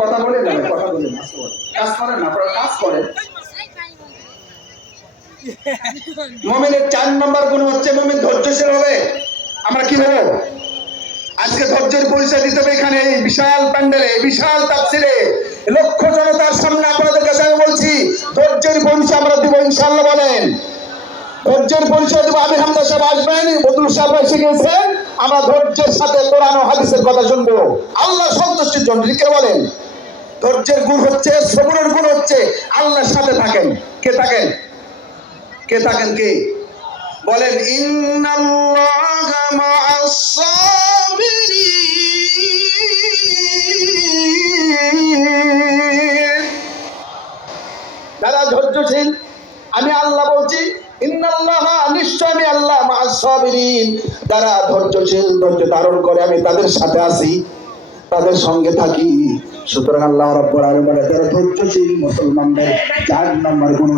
কথা বলে না কথা বলে কাজ না কাজ মমিনের চার নম্বর গুণ হচ্ছে মমিন ধৈর্যশীল হবে। আমরা কি আজকে ধৈর্যের পরিচয় দিতে হবে এখানে বিশাল প্যান্ডেলে বিশাল তাপসিলে লক্ষ জনতার সামনে আপনাদের কাছে আমি বলছি, ধৈর্যের পরিচয় আমরা দিব ইনশাল্লাহ বলেন। ধৈর্যের পরিচয় দেবো আমি হামদা সাহেব আসবেন, বদরুল সাহেব এসে গেছেন। আমরা ধৈর্যের সাথে কোরআন ও হাদিসের কথা শুনব। আল্লাহ সন্তুষ্টির জন্য করে বলেন? ধৈর্যের গুণ হচ্ছে, সবরের গুণ হচ্ছে, আল্লাহর সাথে থাকেন। কে থাকেন? কে থাকেন কে? বলেন, ইন্নাল্লাহা যারা ধৈর্যশীল, আমি আল্লাহ বলছি, ইন্নাল্লাহ, নিশ্চয় আমি আল্লাহ সাবিরিন যারা ধৈর্যশীল, ধৈর্য ধারণ করে, আমি তাদের সাথে আসি তাদের সঙ্গে থাকি। সুতরাং আল্লাহ রাব্বুল আলামিন তারা ধৈর্যশীল মুসলমানদের চার নম্বর গুণ